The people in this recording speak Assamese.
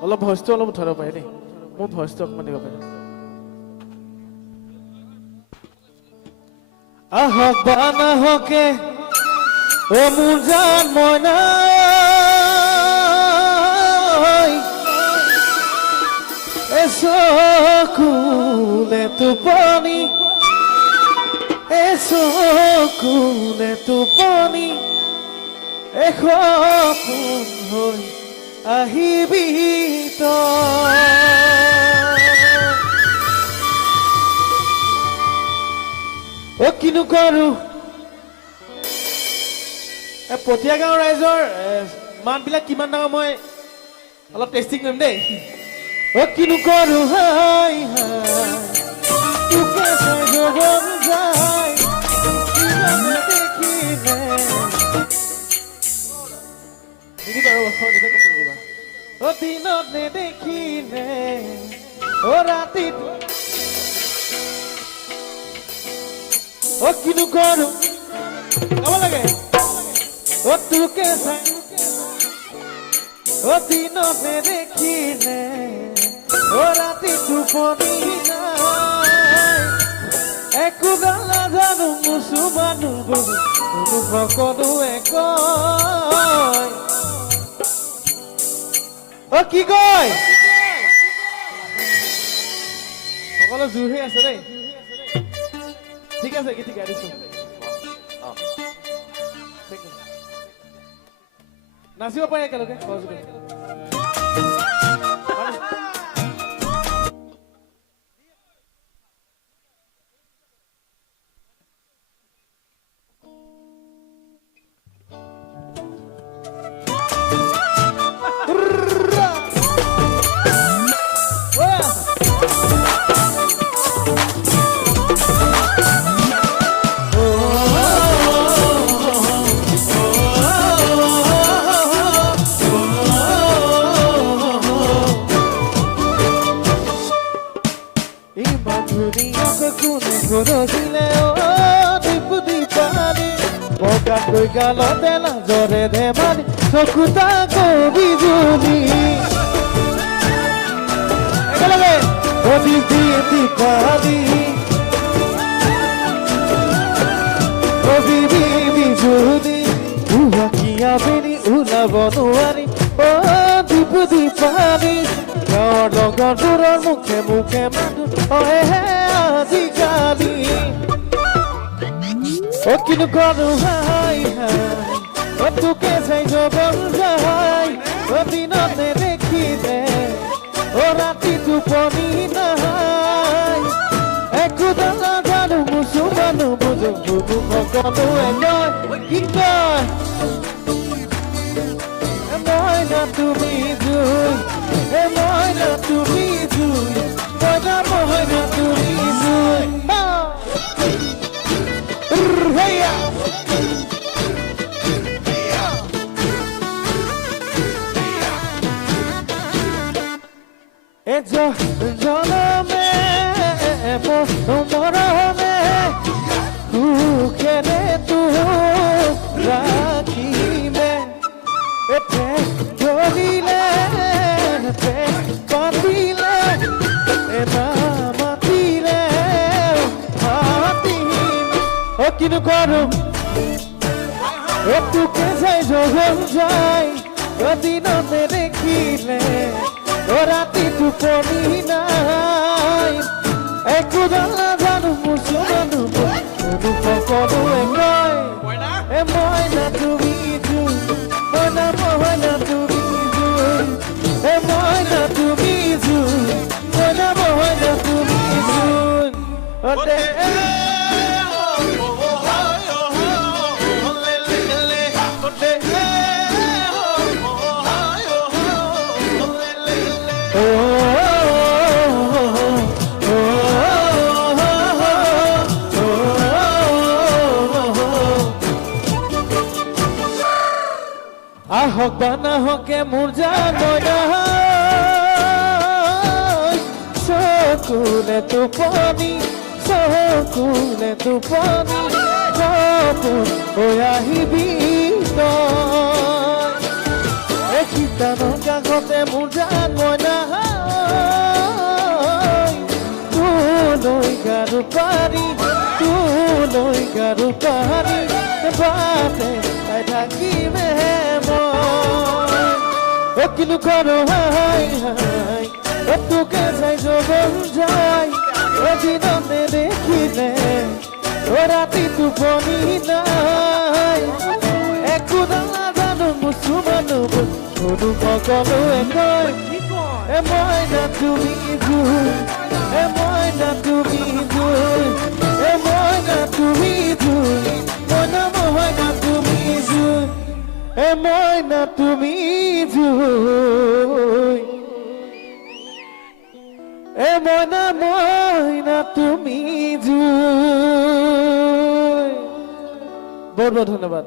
অলপ ভইচটো অলপ উঠাব পাৰে দেই মোৰ ভইচটো অকমান দিব পাৰে আহক বানা হকে ও মোৰ জান মইনা এসো কুলে তুপনি এসো কুলে তুপনি এখন হৈ আহিবি ও কিনো কৰো পটিয়া গাঁৱৰ ৰাইজৰ মানবিলাক কিমান ডাঙৰ মই অলপ টেষ্টিং কৰিম দেই ও কিনো কৰো হাই হাই তোকে চাই জগন যায় কিমান দেখিলে দিদি বাৰু ও দিনত নেদেখিলে ও ৰাতিত ও কিনো কৰো গাব লাগে ও তোকে চাই ও দিনত নেদেখিলে ও ৰাতি টোপনি নাই একো নাজানো মুছুমানো বহু সকলো একয় ও কি কয় সকলো জোৰ হৈ আছে দেই ঠিক আছে কি ঠিক আছে নাচিব পাৰে একেলগে গালতে লাজৰে ধেমালি চকুতা বিজুলি একেলগে বিজুলি উহাকিয়া বেলি ওলাব নোৱাৰি অ দীপুদি পানী গাঁৱৰ লগৰ দূৰৰ মুখে মুখে মানুহ অহে আজিকালি ও কিনো কৰো হাই হাই ও তোকে চাই জগন যায় ও দিনত নেদেখিলে ও ৰাতি টোপনি নাই একো নাজানো মুছুমানো বুজো বুবু সকলো একয় কি কয় মই না তুমি জুই মই না তুমি জুই মই না তুমি জুই জনমে মৰমে সুখেৰে তোক ৰাখিমে ধৰিলে পাতিলে মাতিলে মাতিম ও কিনো কৰো ও তোকে চাই জগন যায় ও দিনত নেদেখিলে ও ৰাতি টোপনি নাই একো নাজানো মুছুমানো কোনো সকলো একয় মই না তুমি জুই মই না তুমি জুই মই না তুমি জুই মই না তুমি জুই আহক বানা হকে মোৰ জান মইনা চকুলে টোপনি সপোন হৈ আহিবি তই কাণৰ কাষতে মোৰ জান মইনা তোলৈ গাৰু পাৰি তোলৈ গাৰু পাৰি বাটে চাই থাকিমে মই কিনো কৰো হাই হাই তোকে চাই জগন যায় এদিনতে দেখিলে ৰাতি টোপনি নাই একো নাজানো মুছুমানো কোনো সকলোৱে কয় মইনা তুমি জুই মইনা তুমি জুই মইনা তুমি জুই মইনা মইনা তুমি জুই মইনা তুমি জুই মইনা মইনা তুমি জুই বহুত বহুত ধন্যবাদ